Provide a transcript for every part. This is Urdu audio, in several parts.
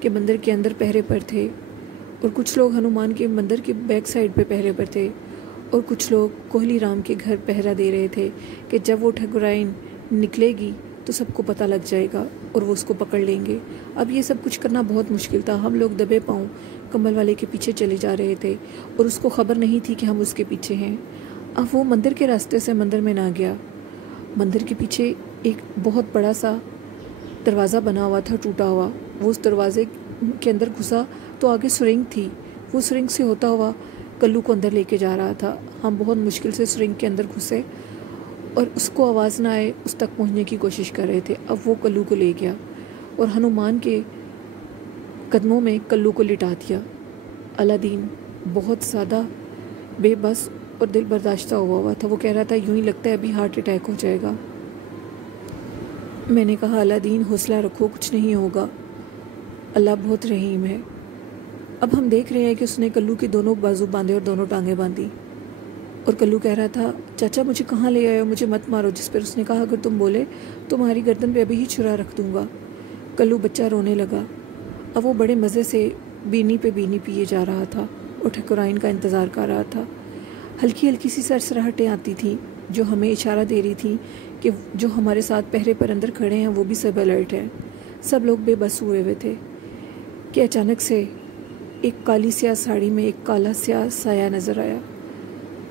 کہ مندر کے اندر پہرے پر تھے، اور کچھ لوگ ہنومان کے مندر کے بیک سائڈ پہ پہرے پر تھے، اور کچھ لوگ کوہلی رام کے گھر پہرا دے رہے تھے کہ جب وہ ٹھکرائن نکلے گی تو سب کو پتہ لگ جائے گا اور وہ اس کو پکڑ لیں گے۔ اب یہ سب کچھ کرنا بہت مشکل تھا۔ ہم لوگ دبے پاؤں کمبل والے کے پیچھے چلے جا رہے تھے اور اس کو خبر نہیں تھی کہ ہم اس کے پیچھے ہیں۔ اب وہ مندر کے راستے سے مندر میں نہ گیا۔ مندر کے پیچھے ایک بہت بڑا سا دروازہ بنا ہوا تھا، ٹوٹا ہوا۔ وہ اس دروازے کے اندر گھسا تو آگے سرنگ تھی، وہ سرنگ سے ہوتا ہوا کلو کو اندر لے کے جا رہا تھا۔ ہم بہت مشکل سے سرنگ کے اندر گھسے اور اس کو آواز نہ آئے اس تک پہنچنے کی کوشش کر رہے تھے۔ اب وہ کلو کو لے گیا اور ہنومان کے قدموں میں کلو کو لٹا دیا۔ الادین بہت زیادہ بے بس اور دل برداشتہ ہوا تھا۔ وہ کہہ رہا تھا یوں ہی لگتا ہے ابھی ہارٹ اٹیک ہو جائے گا۔ میں نے کہا الادین حوصلہ رکھو، کچھ نہیں ہوگا، اللہ بہت رحیم ہے۔ اب ہم دیکھ رہے ہیں کہ اس نے کلو کے دونوں بازو باندھے اور دونوں ٹانگیں باندھی، اور کلو کہہ رہا تھا چاچا مجھے کہاں لے آئے ہو، مجھے مت مارو، جس پر اس نے کہا اگر تم بولے تو تمہاری گردن پہ ابھی ہی چھرا رکھ دوں گا۔ کلو بچہ رونے لگا۔ اب وہ بڑے مزے سے بینی پہ بینی پیے جا رہا تھا اور ٹھکرائن کا انتظار کر رہا تھا۔ ہلکی ہلکی سی سرسراہٹیں آتی تھیں جو ہمیں اشارہ دے رہی تھیں کہ جو ہمارے ساتھ پہرے پر اندر کھڑے ہیں وہ بھی سب الرٹ ہیں۔ سب لوگ بے بس ہوئے تھے کہ اچانک سے ایک کالی سیاہ ساڑی میں ایک کالا سیاہ سایہ نظر آیا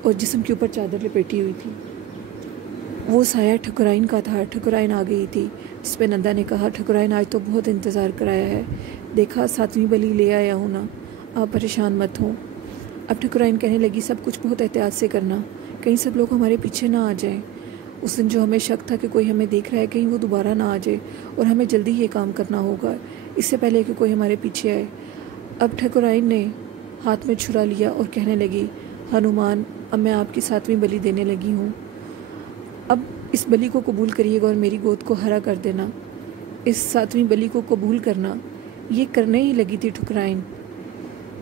اور جسم کے اوپر چادر لپیٹی ہوئی تھی۔ وہ سایہ ٹھکرائن کا تھا۔ ٹھکرائن آ گئی تھی، جس پہ نندا نے کہا ٹھکرائن آج تو بہت انتظار کرایا ہے، دیکھا 7ویں بلی لے آیا ہوں نا، آپ پریشان مت ہوں۔ اب ٹھکرائن کہنے لگی سب کچھ بہت احتیاط سے کرنا، کہیں سب لوگ ہمارے پیچھے نہ آ جائیں۔ اس دن جو ہمیں شک تھا کہ کوئی ہمیں دیکھ رہا ہے کہیں وہ دوبارہ نہ آ جائے، اور ہمیں جلدی یہ کام کرنا ہوگا اس سے پہلے کہ کوئی ہمارے پیچھے آئے۔ اب ٹھکرائن نے ہاتھ میں چھرا لیا اور کہنے لگی ہنومان اب میں آپ کی 7ویں بلی دینے لگی ہوں، اب اس بلی کو قبول کریے گا اور میری گود کو ہرا کر دینا۔ اس 7ویں بلی کو قبول کرنا، یہ کرنے ہی لگی تھی ٹھکرائن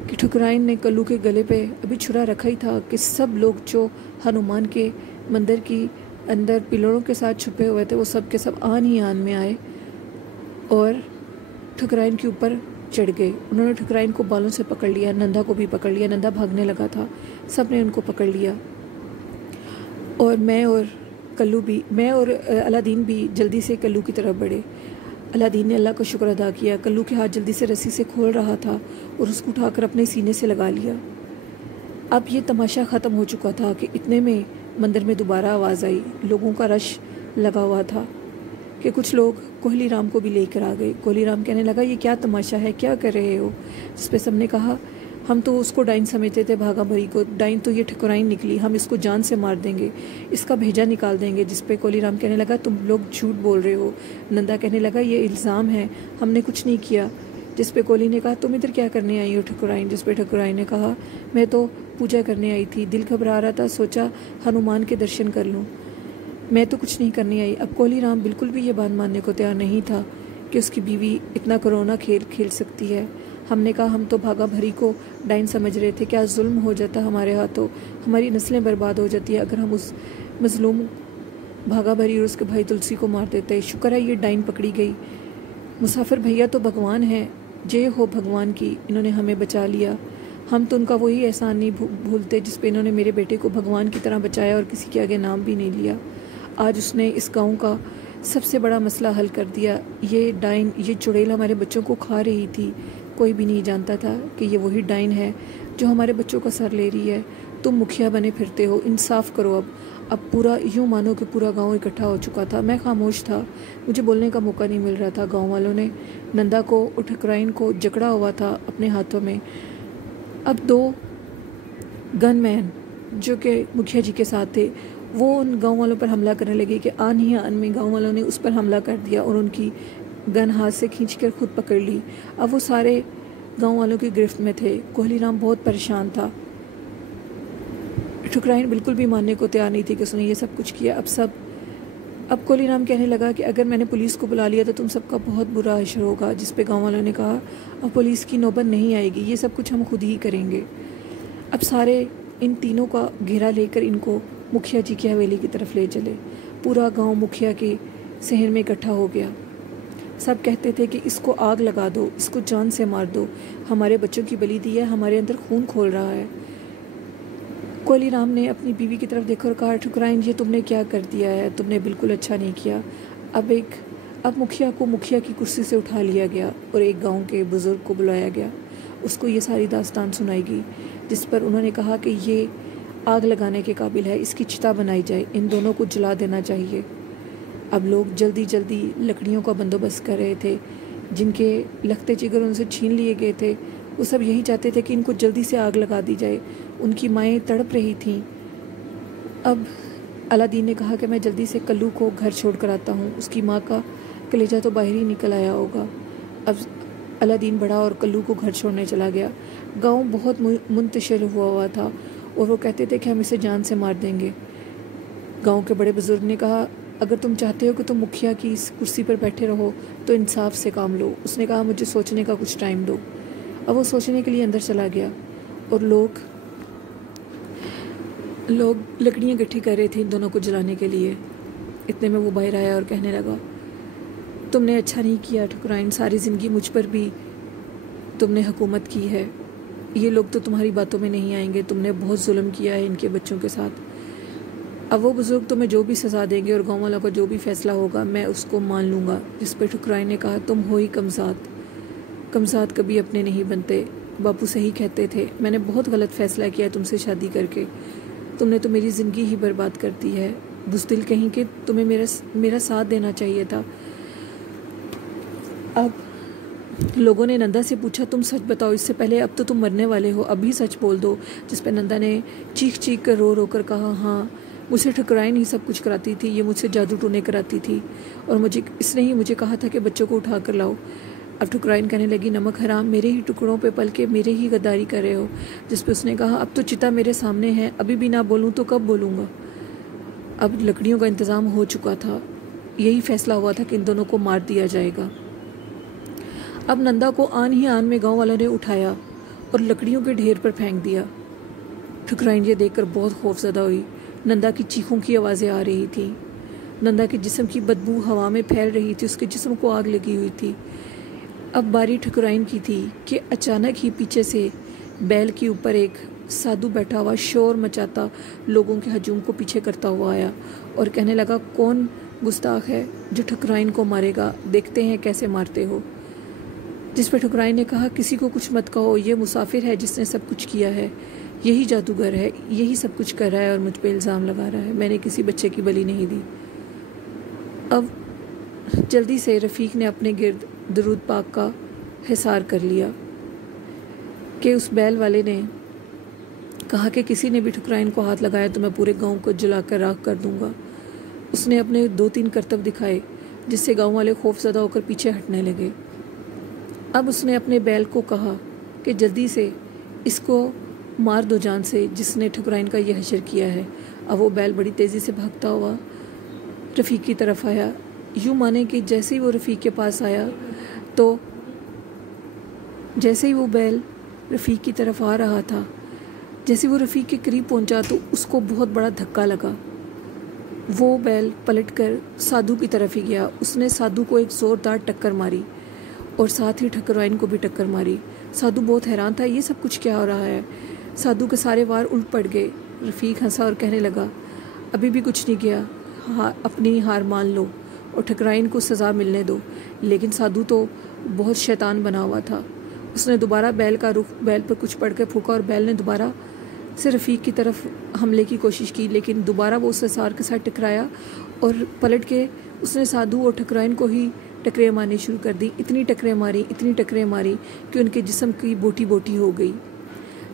کہ ٹھکرائن نے کلو کے گلے پہ ابھی چھرا رکھا ہی تھا کہ سب لوگ جو ہنومان کے مندر کی اندر پلروں کے ساتھ چھپے ہوئے تھے وہ سب کے سب آن ہی آن میں آئے اور ٹھکرائن کے اوپر چڑھ گئے۔ انہوں نے ٹھکرائن کو بالوں سے پکڑ لیا، نندا کو بھی پکڑ لیا، نندا بھاگنے لگا تھا، سب نے ان کو پکڑ لیا، اور میں اور الادین بھی جلدی سے کلو کی طرف بڑھے۔ الادین نے اللہ کا شکر ادا کیا، کلو کے ہاتھ جلدی سے رسی سے کھول رہا تھا اور اس کو اٹھا کر اپنے سینے سے لگا لیا۔ اب یہ تماشا ختم ہو چکا تھا کہ اتنے میں مندر میں دوبارہ آواز آئی، لوگوں کا رش لگا ہوا تھا کہ کچھ لوگ کوہلی رام کو بھی لے کر آ گئے۔ کوہلی رام کہنے لگا یہ کیا تماشا ہے، کیا کر رہے ہو؟ جس پہ سب نے کہا ہم تو اس کو ڈائن سمجھتے تھے، بھاگا بھری کو، ڈائن تو یہ ٹھکرائن نکلی، ہم اس کو جان سے مار دیں گے، اس کا بھیجا نکال دیں گے۔ جس پہ کوہلی رام کہنے لگا تم لوگ جھوٹ بول رہے ہو۔ نندا کہنے لگا یہ الزام ہے، ہم نے کچھ نہیں کیا۔ جس پہ کوہلی نے کہا تم ادھر کیا کرنے آئی ہو ٹھکرائن؟ جس پہ ٹھکرائن نے کہا میں تو پوجا کرنے آئی تھی، دل گھبرا رہا تھا، سوچا ہنومان کے درشن کر لوں، میں تو کچھ نہیں کرنے آئی۔ اب کوہلی رام بالکل بھی یہ بات ماننے کو تیار نہیں تھا کہ اس کی بیوی اتنا کرونا کھیل کھیل سکتی ہے۔ ہم نے کہا ہم تو بھاگا بھری کو ڈائن سمجھ رہے تھے، کیا ظلم ہو جاتا ہمارے ہاتھوں، ہماری نسلیں برباد ہو جاتی ہے اگر ہم اس مظلوم بھاگا بھری اور اس کے بھائی تلسی کو مار دیتے۔ شکر ہے یہ ڈائن پکڑی گئی۔ مسافر بھیا تو بھگوان ہیں، جے ہو بھگوان کی، انہوں نے ہمیں بچا لیا۔ ہم تو ان کا وہی احسان نہیں بھولتے جس پہ انہوں نے میرے بیٹے کو بھگوان کی طرح بچایا اور کسی کے آگے نام بھی نہیں لیا۔ آج اس نے اس گاؤں کا سب سے بڑا مسئلہ حل کر دیا۔ یہ ڈائن، یہ چڑیل ہمارے بچوں کو کھا رہی تھی، کوئی بھی نہیں جانتا تھا کہ یہ وہی ڈائن ہے جو ہمارے بچوں کا سر لے رہی ہے۔ تم مکھیا بنے پھرتے ہو، انصاف کرو۔ اب پورا یوں مانو کہ پورا گاؤں اکٹھا ہو چکا تھا۔ میں خاموش تھا، مجھے بولنے کا موقع نہیں مل رہا تھا۔ گاؤں والوں نے نندا کو اور ٹھکرائن کو جکڑا ہوا تھا اپنے ہاتھوں میں۔ اب 2 گن مین جو کہ مکھیا جی کے ساتھ تھے وہ ان گاؤں والوں پر حملہ کرنے لگے کہ آن ہی آن میں گاؤں والوں نے اس پر حملہ کر دیا اور ان کی گن ہاتھ سے کھینچ کر خود پکڑ لی۔ اب وہ سارے گاؤں والوں کی گرفت میں تھے۔ کوہلی رام بہت پریشان تھا۔ ٹھکرائن بالکل بھی ماننے کو تیار نہیں تھی کہ اس نے یہ سب کچھ کیا۔ اب کوہلی رام کہنے لگا کہ اگر میں نے پولیس کو بلا لیا تو تم سب کا بہت برا حشر ہوگا۔ جس پہ گاؤں والوں نے کہا اب پولیس کی نوبت نہیں آئے گی، یہ سب کچھ ہم خود ہی کریں گے۔ اب سارے ان تینوں کا گھیرا لے کر ان کو مکھیا جی کی حویلی کی طرف لے چلے۔ پورا گاؤں مکھیا کے صحن میں اکٹھا ہو گیا۔ سب کہتے تھے کہ اس کو آگ لگا دو، اس کو جان سے مار دو، ہمارے بچوں کی بلی دی ہے، ہمارے اندر خون کھول رہا ہے۔ کولی رام نے اپنی بیوی کی طرف دیکھا اور کہا، ٹھکرائن یہ تم نے کیا کر دیا ہے، تم نے بالکل اچھا نہیں کیا۔ اب مکھیا کو مکھیا کی کرسی سے اٹھا لیا گیا اور ایک گاؤں کے بزرگ کو بلایا گیا، اس کو یہ ساری داستان سنائی گئی، جس پر انہوں نے کہا کہ یہ آگ لگانے کے قابل ہے، اس کی چتا بنائی جائے، ان دونوں کو جلا دینا چاہیے۔ اب لوگ جلدی جلدی لکڑیوں کا بندوبست کر رہے تھے، جن کے لختے جگر ان سے چھین لیے گئے تھے، وہ سب یہی چاہتے تھے کہ ان کو جلدی سے آگ لگا دی جائے۔ ان کی مائیں تڑپ رہی تھیں۔ اب الادین نے کہا کہ میں جلدی سے کلو کو گھر چھوڑ کر آتا ہوں، اس کی ماں کا کلیجہ تو باہر ہی نکل آیا ہوگا۔ اب الادین بڑھا اور کلو کو گھر چھوڑنے چلا گیا۔ گاؤں بہت منتشر ہوا تھا اور وہ کہتے تھے کہ ہم اسے جان سے مار دیں گے۔ گاؤں کے بڑے بزرگ نے کہا، اگر تم چاہتے ہو کہ تم مکھیا کی اس کرسی پر بیٹھے رہو تو انصاف سے کام لو۔ اس نے کہا، مجھے سوچنے کا کچھ ٹائم دو۔ اب وہ سوچنے کے لیے اندر چلا گیا اور لوگ لکڑیاں اکٹھی کر رہے تھے ان دونوں کو جلانے کے لیے۔ اتنے میں وہ باہر آیا اور کہنے لگا، تم نے اچھا نہیں کیا ٹھکرائن، ساری زندگی مجھ پر بھی تم نے حکومت کی ہے، یہ لوگ تو تمہاری باتوں میں نہیں آئیں گے، تم نے بہت ظلم کیا ہے ان کے بچوں کے ساتھ۔ اب وہ بزرگ تمہیں جو بھی سزا دیں گے اور گاؤں والوں کا جو بھی فیصلہ ہوگا میں اس کو مان لوں گا۔ جس پہ ٹھکرائن نے کہا، تم ہو ہی کمزاد کبھی اپنے نہیں بنتے، باپو صحیح کہتے تھے، میں نے بہت غلط فیصلہ کیا تم سے شادی کر کے، تم نے تو میری زندگی ہی برباد کر دی ہے، بزدل کہیں کہ تمہیں میرا ساتھ دینا چاہیے تھا۔ اب لوگوں نے نندا سے پوچھا، تم سچ بتاؤ، اس سے پہلے اب تو تم مرنے والے ہو، اب بھی سچ بول دو۔ جس پہ نندا نے چیخ کر رو کر کہا، ہاں، مجھ سے ٹھکرائن ہی سب کچھ کراتی تھی، یہ مجھ سے جادو ٹونے کراتی تھی، اور اس نے ہی مجھے کہا تھا کہ بچوں کو اٹھا کر لاؤ۔ اب ٹھکرائن کہنے لگی، نمک حرام، میرے ہی ٹکڑوں پہ پل کے میرے ہی غداری کر رہے ہو۔ جس پہ اس نے کہا، اب تو چتا میرے سامنے ہے، ابھی بھی نہ بولوں تو کب بولوں گا۔ اب لکڑیوں کا انتظام ہو چکا تھا، یہی فیصلہ ہوا تھا کہ ان دونوں کو مار دیا جائے گا۔ اب نندا کو آن ہی آن میں گاؤں والوں نے اٹھایا اور لکڑیوں کے ڈھیر پر پھینک دیا۔ ٹھکرائن یہ دیکھ کر بہت خوف زدہ ہوئی، نندا کی چیخوں کی آوازیں آ رہی تھیں، نندا کے جسم کی بدبو ہوا میں پھیل رہی تھی، اس کے جسم کو آگ لگی ہوئی تھی۔ اب باری ٹھکرائن کی تھی کہ اچانک ہی پیچھے سے بیل کے اوپر ایک سادھو بیٹھا ہوا شور مچاتا لوگوں کے ہجوم کو پیچھے کرتا ہوا آیا اور کہنے لگا، کون گستاخ ہے جو ٹھکرائن کو مارے گا، دیکھتے ہیں کیسے مارتے ہو۔ جس پہ ٹھکرائن نے کہا، کسی کو کچھ مت کہو، یہ مسافر ہے جس نے سب کچھ کیا ہے، یہی جادوگر ہے، یہی سب کچھ کر رہا ہے اور مجھ پہ الزام لگا رہا ہے، میں نے کسی بچے کی بلی نہیں دی۔ اب جلدی سے رفیق نے اپنے گرد درود پاک کا حصار کر لیا کہ اس بیل والے نے کہا کہ کسی نے بھی ٹھکرائن کو ہاتھ لگایا تو میں پورے گاؤں کو جلا کر راکھ کر دوں گا۔ اس نے اپنے 2-3 کرتب دکھائے جس سے گاؤں والے خوف زدہ ہو کر پیچھے ہٹنے لگے۔ اب اس نے اپنے بیل کو کہا کہ جلدی سے اس کو مار دو جان سے، جس نے ٹھکرائن کا یہ حشر کیا ہے۔ اب وہ بیل بڑی تیزی سے بھاگتا ہوا رفیق کی طرف آیا، یوں مانے کہ جیسے ہی وہ رفیق کے پاس آیا تو جیسے ہی وہ بیل رفیق کی طرف آ رہا تھا، جیسے وہ رفیق کے قریب پہنچا تو اس کو بہت بڑا دھکا لگا۔ وہ بیل پلٹ کر سادھو کی طرف ہی گیا، اس نے سادھو کو ایک زوردار ٹکر ماری اور ساتھ ہی ٹھکرائن کو بھی ٹکر ماری۔ سادھو بہت حیران تھا، یہ سب کچھ کیا ہو رہا ہے؟ سادھو کے سارے وار الٹ پڑ گئے۔ رفیق ہنسا اور کہنے لگا، ابھی بھی کچھ نہیں کیا، اپنی ہار مان لو اور ٹھکرائن کو سزا ملنے دو۔ لیکن سادھو تو بہت شیطان بنا ہوا تھا، اس نے دوبارہ بیل کا رخ بیل پر کچھ پڑھ کے پھونکا اور بیل نے دوبارہ سے رفیق کی طرف حملے کی کوشش کی، لیکن دوبارہ وہ اس حصار کے ساتھ ٹکرایا اور پلٹ کے اس نے سادھو اور ٹھکرائن کو ہی ٹکریں مارنی شروع کر دی۔ اتنی ٹکریں ماری کہ ان کے جسم کی بوٹی بوٹی ہو گئی۔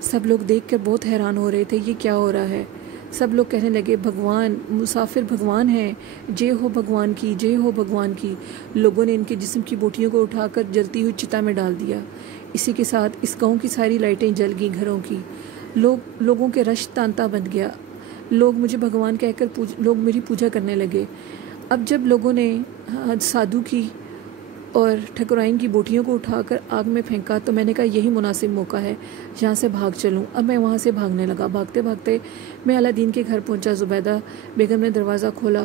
سب لوگ دیکھ کر بہت حیران ہو رہے تھے، یہ کیا ہو رہا ہے؟ سب لوگ کہنے لگے، بھگوان، مسافر بھگوان ہیں، جے ہو بھگوان کی، جے ہو بھگوان کی۔ لوگوں نے ان کے جسم کی بوٹیوں کو اٹھا کر جلتی ہوئی چتا میں ڈال دیا۔ اسی کے ساتھ اس گاؤں کی ساری لائٹیں جل گئیں، گھروں کی۔ لوگوں کے رش تانتا بن گیا، لوگ مجھے بھگوان کہہ کر لوگ میری پوجا کرنے لگے۔ اب جب لوگوں نے سادھو کی اور ٹھکرائن کی بوٹیوں کو اٹھا کر آگ میں پھینکا تو میں نے کہا یہی مناسب موقع ہے، یہاں سے بھاگ چلوں۔ اب میں وہاں سے بھاگنے لگا، بھاگتے بھاگتے میں الادین کے گھر پہنچا۔ زبیدہ بیگم نے دروازہ کھولا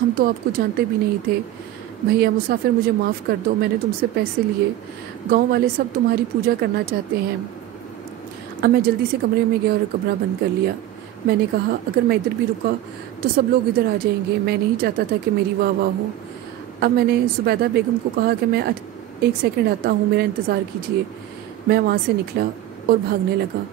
ہم تو آپ کو جانتے بھی نہیں تھے. بھیا مسافر مجھے معاف کر دو، میں نے تم سے پیسے لیے. گاؤں والے سب تمہاری پوجا کرنا چاہتے ہیں. اب میں جلدی سے کمرے میں گیا اور کمرہ بند کر لیا. میں نے کہا اگر میں ادھر بھی رکا تو سب لوگ ادھر آ جائیں گے. میں نہیں چاہتا تھا کہ میری واہ واہ ہو. اب میں نے زبیدہ بیگم کو کہا کہ میں 1 سیکنڈ آتا ہوں، میرا انتظار کیجیے. میں وہاں سے نکلا اور بھاگنے لگا.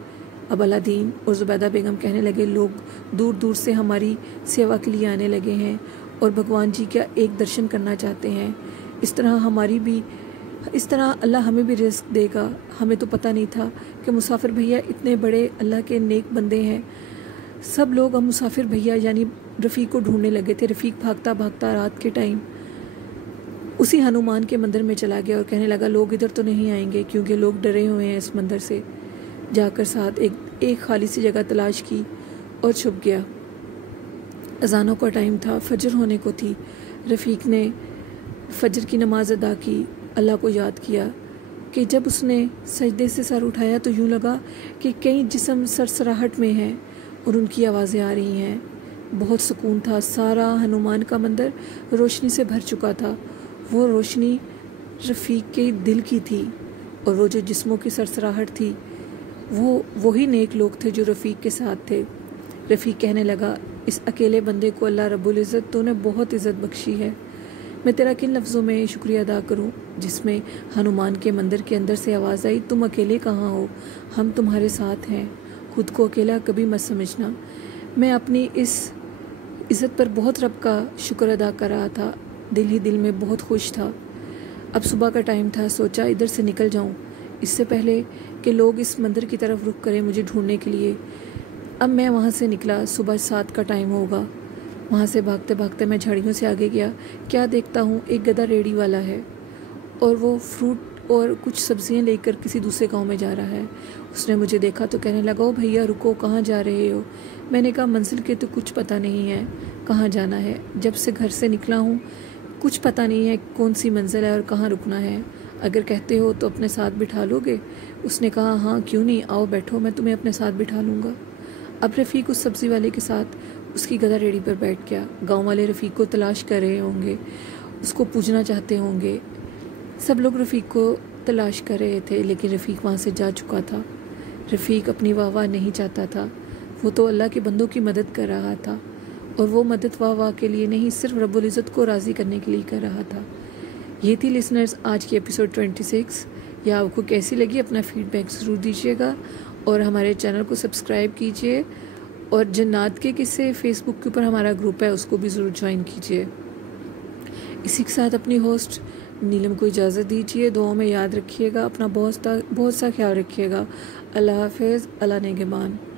اب الادین اور زبیدہ بیگم کہنے لگے لوگ دور دور سے ہماری سیوا کے لیے آنے لگے ہیں اور بھگوان جی کا ایک درشن کرنا چاہتے ہیں. اس طرح اللہ ہمیں بھی رزق دے گا. ہمیں تو پتہ نہیں تھا کہ مسافر بھیا اتنے بڑے اللہ کے نیک بندے ہیں. سب لوگ اب مسافر بھیا یعنی رفیق کو ڈھونڈنے لگے تھے. رفیق بھاگتا بھاگتا رات کے ٹائم اسی ہنومان کے مندر میں چلا گیا اور کہنے لگا لوگ ادھر تو نہیں آئیں گے کیونکہ لوگ ڈرے ہوئے ہیں اس مندر سے. جا کر ساتھ ایک خالی سی جگہ تلاش کی اور چھپ گیا. اذانوں کا ٹائم تھا، فجر ہونے کو تھی. رفیق نے فجر کی نماز ادا کی، اللہ کو یاد کیا کہ جب اس نے سجدے سے سر اٹھایا تو یوں لگا کہ کئی جسم سرسراہٹ میں ہیں اور ان کی آوازیں آ رہی ہیں. بہت سکون تھا. سارا ہنومان کا مندر روشنی سے بھر چکا تھا. وہ روشنی رفیق کے دل کی تھی اور وہ جو جسموں کی سرسراہٹ تھی وہی نیک لوگ تھے جو رفیق کے ساتھ تھے. رفیق کہنے لگا اس اکیلے بندے کو اللہ رب العزت تو نے بہت عزت بخشی ہے. میں تیرا کن لفظوں میں شکریہ ادا کروں جس میں ہنومان کے مندر کے اندر سے آواز آئی تم اکیلے کہاں ہو، ہم تمہارے ساتھ ہیں، خود کو اکیلا کبھی مت سمجھنا. میں اپنی اس عزت پر بہت رب کا شکر ادا کر رہا تھا. دل ہی دل میں بہت خوش تھا. اب صبح کا ٹائم تھا. سوچا ادھر سے نکل جاؤں اس سے پہلے کہ لوگ اس مندر کی طرف رخ کریں مجھے ڈھونڈنے کے لیے. اب میں وہاں سے نکلا. صبح 7 کا ٹائم ہوگا. وہاں سے بھاگتے بھاگتے میں جھاڑیوں سے آگے گیا. کیا دیکھتا ہوں ایک گدھا ریڑھی والا ہے اور وہ فروٹ اور کچھ سبزیاں لے کر کسی دوسرے گاؤں میں جا رہا ہے. اس نے مجھے دیکھا تو کہنے لگا او بھیا رکو، کہاں جا رہے ہو؟ میں نے کہا منزل کے تو کچھ پتہ نہیں ہے کہاں جانا ہے. جب سے گھر سے نکلا ہوں کچھ پتہ نہیں ہے کون سی منزل ہے اور کہاں رکنا ہے. اگر کہتے ہو تو اپنے ساتھ بٹھا لو گے؟ اس نے کہا ہاں کیوں نہیں، آؤ بیٹھو، میں تمہیں اپنے ساتھ بٹھا لوں گا. اب رفیق اس سبزی والے کے ساتھ اس کی گدھا ریڑھی پر بیٹھ گیا. گاؤں والے رفیق کو تلاش کر رہے ہوں گے، اس کو پوجنا چاہتے ہوں گے. سب لوگ رفیق کو تلاش کر رہے تھے لیکن رفیق وہاں سے جا چکا تھا. رفیق اپنی واہ واہ نہیں چاہتا تھا. وہ تو اللہ کے بندوں کی مدد کر رہا تھا اور وہ مدد واہ واہ کے لیے نہیں، صرف رب العزت کو راضی کرنے کے لیے کر رہا تھا. یہ تھی لسنرز آج کی ایپیسوڈ 26. یا آپ کو کیسی لگی اپنا فیڈ بیک ضرور دیجیے گا اور ہمارے چینل کو سبسکرائب کیجیے اور جنات کے قصے فیس بک کے اوپر ہمارا گروپ ہے اس کو بھی ضرور جوائن کیجیے. اسی کے ساتھ اپنی ہوسٹ نیلم کو اجازت دیجیے. دعاؤں میں یاد رکھیے گا، اپنا بہت سا خیال رکھیے گا. اللہ حافظ. اللہ نگہبان.